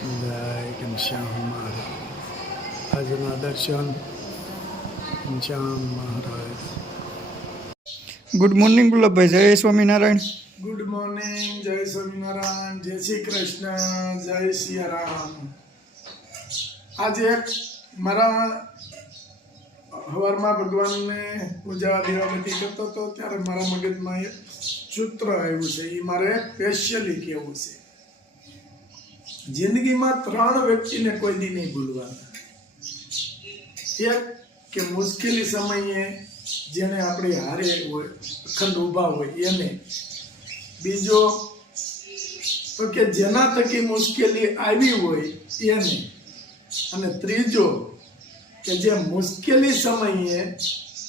જય ઘનશ્યામ મહારાજ. આજના દર્શન ઘનશ્યામ મહારાજ. Good morning Gulabbhai. જય સ્વામિનારાયણ. Good morning. જય સ્વામિનારાયણ. જય શ્રી કૃષ્ણ. જય સિયારામ. આજે મારા હવારમાં ભગવાનને પૂજા દીવાબત્તી કરતો હતો ત્યારે મારા મગજમાં એક સૂત્ર આવ્યું છે. એ મારે સ્પેશિયલી કહેવું છે. જિંદગીમાં 3 વ્યક્તિને કોઈ દી નહીં ભૂલવાના. એક કે મુશ્કેલી સમયે જેને આપણે હારે હોય, અખંડ ઊભા હોય એને. બીજો તો કે જેના થકી મુશ્કેલી આવી હોય એને. અને ત્રીજો કે જે મુશ્કેલી સમયે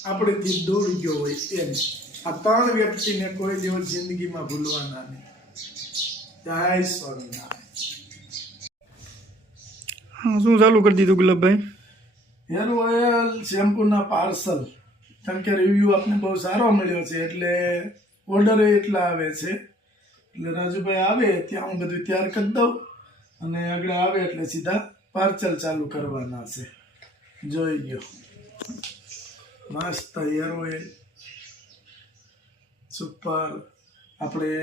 આપણેથી દૂર ગયો હોય એને. આ 3 વ્યક્તિને કોઈ દિવસ જિંદગીમાં ભૂલવાના નહીં. જય સ્વામિનારાયણ. શું ચાલુ કરી દીધું ગુલાબભાઈ? હેર ઓઇલ શેમ્પૂના પાર્સલ. કારણ કે રિવ્યુ આપને બહુ સારો મળ્યો છે એટલે ઓર્ડર એટલા આવે છે. એટલે રાજુભાઈ આવે ત્યાં હું બધું તૈયાર કરી દઉં અને આગળ આવે એટલે સીધા પાર્સલ ચાલુ કરવાના છે. જોઈ ગયો મસ્ત હેર ઓઇલ સુપર. આપણે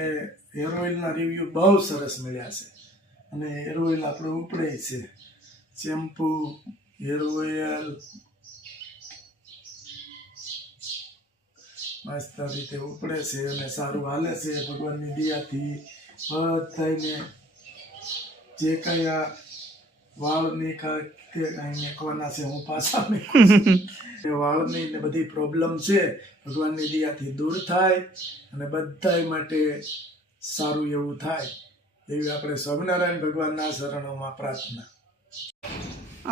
હેર ઓઇલના રિવ્યુ બહુ સરસ મળ્યા છે અને હેર ઓઇલ આપણે ઉપડે છે. શેમ્પૂ, હેર ઓઇલ મસ્ત રીતે ઉપડે છે અને સારું હાલે છે ભગવાનની દયાથી. બધાને જે કઈ આ વાળની મેકવાના છે હું પાછા વાળની ને બધી પ્રોબ્લેમ છે ભગવાનની દયાથી દૂર થાય અને બધા માટે સારું એવું થાય એવી આપણે સ્વામિનારાયણ ભગવાનના શરણોમાં પ્રાર્થના.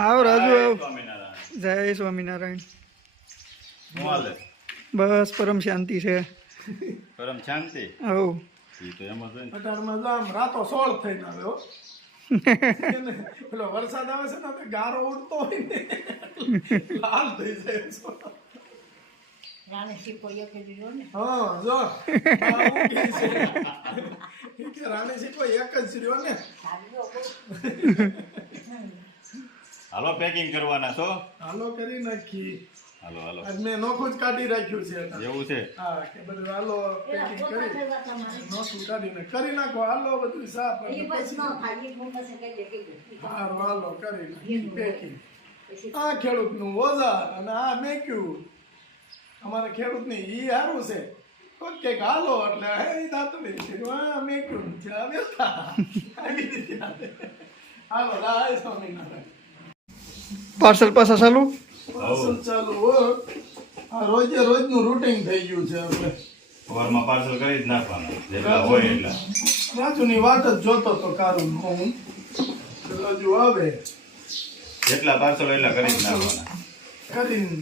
આવો રાજુ આવો. જય સ્વામિનારાયણ. બસ પરમ શાંતિ છે. પરમ શાંતિ. આવો અઢારમાં આમ રાતો 16 થઈને આવ્યો. પેલો વરસાદ આવે છે ને તો ગારો ઉડતો હોય ને લાલ થઈ જાય. રાણી શીખો એક જ રહ્યો ને. હા જો રાણી શીખો એક જ રહ્યો ને. હાલો પેકિંગ કરવાના છો? હાલો કરી નાખી. હાલો હાલો. આજ મેં નોખું જ કાઢી રાખ્યું છે. એવું છે? હા કે બધું હાલો પેકિંગ કરી નોખું કાઢીને કરી નાખો. હાલો બધું સાફ હારું હાલો કરી નાખી પેકિંગ. આ ખેડૂતનું ઓઝાર અને આ મેક્યું. અમારે ખેડૂતની ઈ સારું છે. ઓકે હાલો એટલે હે દાતડી છે. આ મેક્યું છે. આ બેઠા આવી રીતે હાલો. રાય સ્વામિનારાયણ. પાર્સલ પાછા ચાલુ. પાર્સલ ચાલુ હો. આ રોજે રોજનું રૂટિન થઈ ગયું છે આપણે. સવારમાં પાર્સલ કરી જ નાખવાના જેટલા હોય એટલા. રાજુની વાત જ જોતો તો કારું હું. રાજુ આવે જેટલા પાર્સલ એટલા કરી જ નાખવાના. કરીને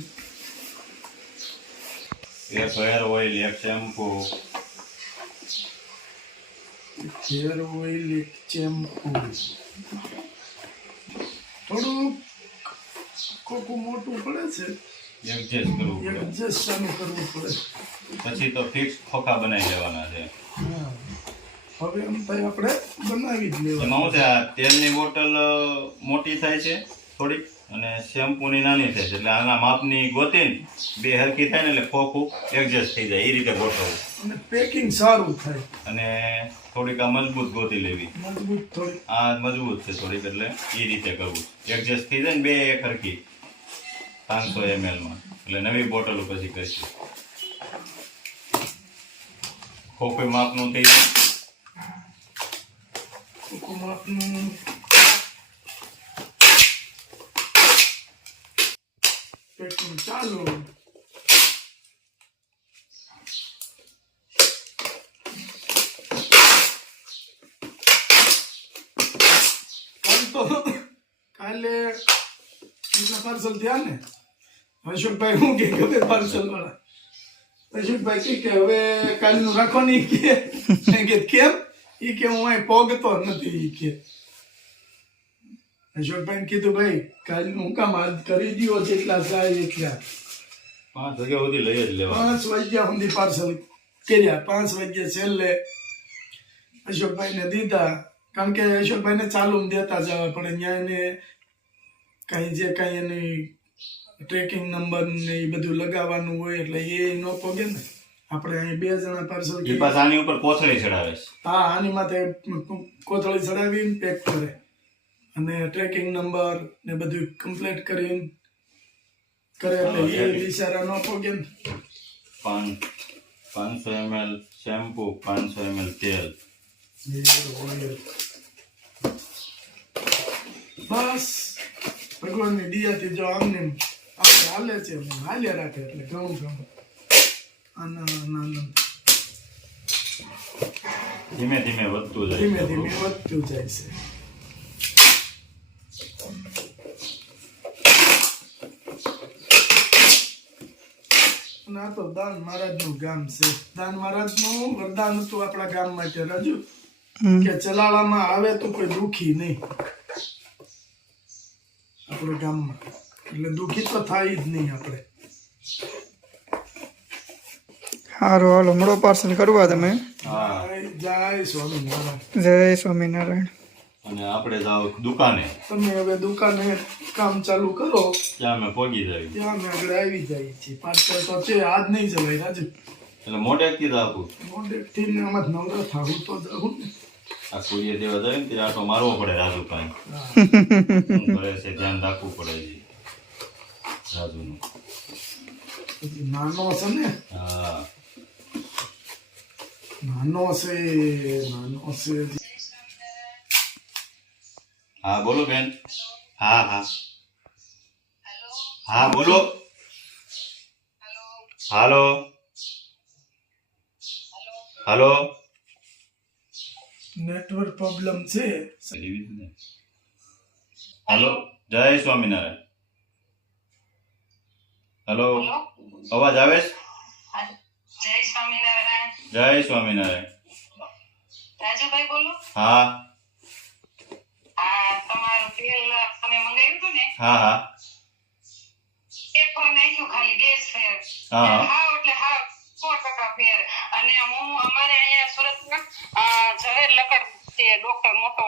એક હેર ઓઇલ, એક શેમ્પૂ. હેર ઓઇલ, એક શેમ્પૂ. થોડું ખોખું મોટું પડે છે. એડજસ્ટ કરવું પડે. એડજસ્ટ શાનું કરવું પડે. પછી તો ફિક્સ ખોખા બનાવી લેવાના છે. હા હવે એમ થાય આપણે બનાવી જ લેવા. એમાં શું છે, આ તેલની બોટલ મોટી થાય છે થોડીક અને શેમ્પૂની નાની થાય છે. એટલે આના માપની ગોતીને બે હરખી થાય ને એટલે ખોખું એડજસ્ટ થઈ જાય. એ રીતે ગોઠવવું અને પેકિંગ સારું થાય. અને થોડીક આ મજબૂત ગોતી લેવી. મજબૂત થોડી. આ મજબૂત છે થોડીક એટલે એ રીતે કરવું. એડજસ્ટ થઈ જાય ને બે એક હરખી 500 ml માં. એટલે નવી બોટલ પછી કરીશું. ખોખું માપનું થઈ જાય. ખોખું માપનું પેકિંગ ચાલુ. કાલે એટલા પાર્સલ થયા ને. અશોકભાઈ હું કે હવે પાર્સલ વાળા અશોકભાઈ કે હવે કાલનું રાખો નહીં કે કેમ એ કે હું અહીં પોગતો નથી. એ કે અશોકભાઈ કીધું ભાઈ કાલનું કામ આજ કરી દો જેટલા થાય એટલા. 5 વાગ્યા સુધી લઈ જ લેવા. 5 વાગ્યા સુધી પાર્સલ કર્યા. 5 વાગ્યા છેલ્લે અશોકભાઈને દીધા કારણ કે ઈશ્વરભાઈને ચાલુ દેતા જવા પડે ત્યાં એને કાંઈ જે કાંઈ એની ટ્રેકિંગ નંબર ને એ બધું લગાવવાનું હોય એટલે એ ન પગે ને. આપણે અહીં 2 જણા પાર્સલ ઈ પાછા આની ઉપર કોથળી ચડાવે છે. હા, આની માથે કોથળી ચડાવીને પેક કરે અને ટ્રેકિંગ નંબર ને બધું કમ્પ્લીટ કરીને કરે એટલે એ બિચારા ન પગે ને. 500 ml શેમ્પુ, 500 ml તેલ. બસ ભગવાનની દયાથી જો આમને આપણે હાલે છે હાલ્યા રાખે એટલે ઘણું ઘણું આનંદ ધીમે ધીમે વધતું જાય. ધીમે ધીમે વધતું જાય છે. અને આ તો દાન મહારાજનું ગામ છે. દાન મહારાજનું વરદાન હતું આપણા ગામ માટે રાજુ કે ચલાળામાં આવે તો કોઈ દુખી નહીં આપણા ગામમાં. એટલે દુખી તો થાય જ નહીં આપણે. સારું હાલો મળો પાર્સલ કરવા તમે. જય સ્વામિનારાયણ. જય સ્વામિનારાયણ. અને આપણે જાવ દુકાને. તમે હવે દુકાને કામ ચાલુ કરો ત્યાં અમે પહોંચી જાય. ત્યાં અમે આગળ આવી જાય છીએ. પાર્સલ તો છે આજ નહીં જવાય રાજુ. એટલે મોઢેથી જ આપું. મોઢેકથી ને આમાં નવરા થાવું તો જવું ને. આ કુરિયર દેવા જાય ને ત્યારે આટો મારવો પડે રાજુભાઈ. પડે છે ધ્યાન રાખવું પડે છે રાજુનું. નાનો છે ને. હા નાનો છે. હા બોલો બેન. હા હા હા બોલો. હાલો હાલો. નેટવર્ક પ્રોબ્લેમ છે. હાલો જય સ્વામિનારાયણ. હાલો અવાજ આવે છે? જય સ્વામિનારાયણ. જય સ્વામિનારાયણ. રાજુભાઈ બોલો. હા હા, તમારું તેલ તમે મંગાવ્યું હતું ને? હા હા એક પર નાખ્યું ખાલી ગેસ ફેર. હા, હા. હાવ એટલે હાવ 100% ફેર. અને હું અમારે અહીંયા સુરતમાં ઝવેર લકડ છે ડોક્ટર મોટો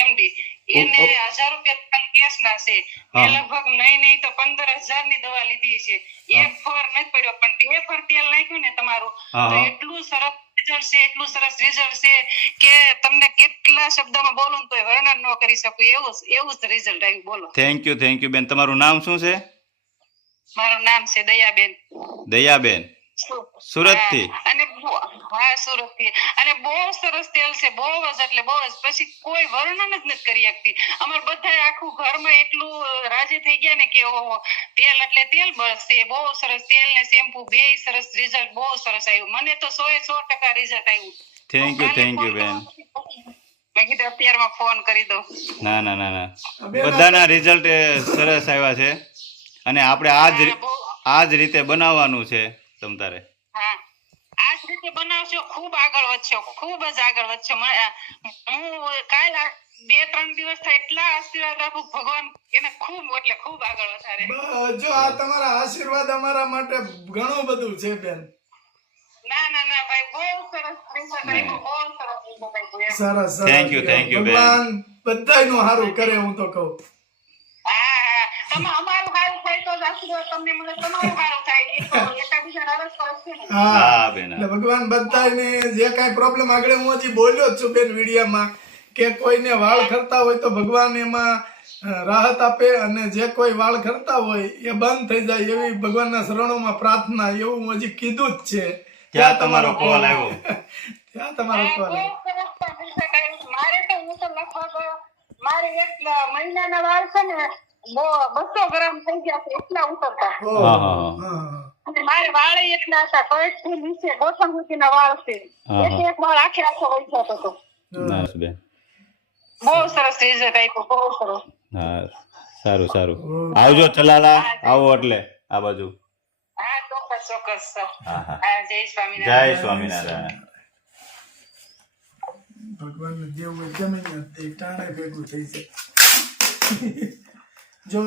એમડી એને 1000 રૂપિયા કેસ ના છે. મેં લગભગ નહીં તો 15,000 ની દવા લીધી છે. એક ફર નથી પડ્યો પણ 2 ફર તેલ નાખ્યું ને તમારું તો એટલું સરસ રિઝલ્ટ છે, એટલું સરસ રિઝલ્ટ છે કે તમને કેટલા શબ્દમાં બોલું તો વર્ણન ન કરી શકું એવું જ રિઝલ્ટ આવ્યું. બોલો. થેન્ક યુ બેન. તમારું નામ શું છે? મારું નામ છે દયાબેન. દયાબેન સુરત થી. અને હા સુરત થી. અને બહુ સરસ તેલ છે. બહુ જ એટલે બહુ જ પછી કોઈ વર્ણન જ નથી કરી શકતી. અમાર બધા આખું ઘરમાં એટલું રાજી થઈ ગયા ને કે ઓહો તેલ એટલે તેલ બસ છે. બહુ સરસ તેલ ને શેમ્પુ બે સરસ રિઝલ્ટ બહુ સરસ આવ્યું. મને તો 100% રિઝલ્ટ આવ્યું. થેન્ક યુ બેન. મેં કીધું અત્યારમાં ફોન કરી દઉં. ના બધાના રિઝલ્ટ સરસ આવ્યા છે અને આપણે આ જ રીતે બનાવવાનું છે તમ તારે. હા આ જ રીતે બનાવશો. ખૂબ આગળ વધશો. ખૂબ જ આગળ વધશો. હું કાલ 2-3 દિવસ થાય એટલા આશીર્વાદ આપું ભગવાન એને ખૂબ એટલે ખૂબ આગળ વધારે. જો આ તમારા આશીર્વાદ અમારા માટે ઘણું બધું છે બેન. ના ભાઈ બહુ સરસ રિઝલ્ટ આવ્યું. બહુ સરસ રિઝલ્ટ આવ્યું. સરસ. થેન્ક યુ બેન. ભગવાન બધાયનું સારું કરે હું તો કહું. હા તમે અમારું સારું થાય તો જ આશીર્વાદ તમને મળે. તમારું સારું થાય એ તો એકાબીજાના રસ્તા છે ને. હા એટલે ભગવાન બધાને જે કાંઈ પ્રોબ્લેમ આગળ હું હજી બોલ્યો જ છું બેન વિડીયામાં કે કોઈને વાળ ખરતા હોય તો ભગવાન એમાં રાહત આપે અને જે કોઈ વાળ ખરતા હોય એ બંધ થઈ જાય એવી ભગવાનના શરણોમાં પ્રાર્થના એવું હું હજી કીધું જ છે. ત્યાં તમારો કોલ આવ્યો. ત્યાં તમારો કોલ આવ્યો. મારે તો હું તો લગભગ મારે એક મહિનાના વાળ છે ને 200 ગ્રામ થઈ ગયા છે એટલા ઉતરતા. અને મારે વાળ એટલા હતા કઈથી નીચે ગોઠણ સુધીના વાળ છે. એક વાળ આખો વહી જતો હતો. બહુ સરસ રિઝલ્ટ આપ્યું. બહુ સરસ. હા સારું આવજો ચલાલા. આવો એટલે આ બાજુ. હા ચોક્કસ. હા જય સ્વામિનારાયણ. જય સ્વામિનારાયણ. ભગવાનને જેવું હોય ગમે તે ટાણે ભેગું થઈ જાય. જો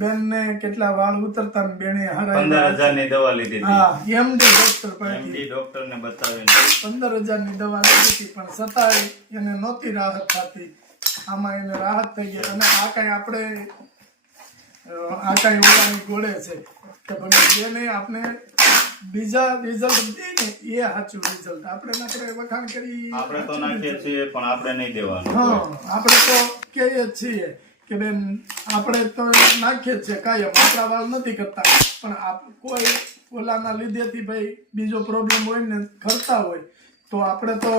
બેનને કેટલા વાળ ઉતરતા ને બેને 15,000 ની દવા લીધી હતી. હા એમડી ડોક્ટર પાસેથી એમડી ડોક્ટર ને બતાવીને 15,000 ની દવા લીધી હતી, પણ છતાંય એને નહોતી રાહત થતી. આમાં એને રાહત થઈ ગઈ. અને આ કાંઈ આપણે આ કાંઈ ઓલાની ગોળે છે કે ભગવાન બેને આપણે બીજા રિઝલ્ટ દે ને એ સાચું રિઝલ્ટ. આપણે વખાણ કરી આપણે તો નાખીએ છીએ પણ આપણે નહીં દેવાનું. હા આપણે તો કહીએ જ છીએ કે બેન આપણે તો નાખીએ જ છે કાયમ, આપણા વાળ નથી કરતા. પણ કોઈ ઓલાના લીધેથી ભાઈ બીજો પ્રોબ્લેમ હોય ને કરતા હોય તો આપણે તો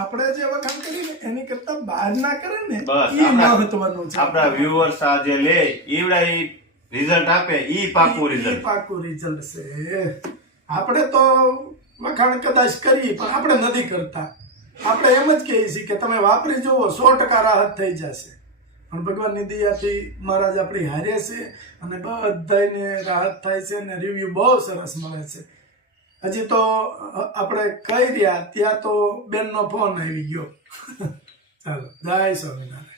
આપણે જે વખાણ કરીને એની કરતા બહાર ના કરે ને બસ એ મહત્વનું છે. આપણા વ્યુઅર્સ આ જે લે ઈવડા ઈ રિઝલ્ટ આપે ઈ પાકું ઈ રિઝલ્ટ. પાકું રિઝલ્ટ છે. આપણે તો વખાણ કદાચ કરીએ પણ આપણે નથી કરતા. આપણે એમ જ કહીએ છીએ કે તમે વાપરી જુઓ 100% રાહત થઈ જશે. પણ ભગવાનની દયાથી મહારાજ આપણી હારે છે અને બધાને રાહત થાય છે અને રિવ્યુ બહુ સરસ મળે છે. હજી તો આપણે કહી રહ્યા ત્યાં તો બેનનો ફોન આવી ગયો. ચાલો જય સ્વામિનારાયણ.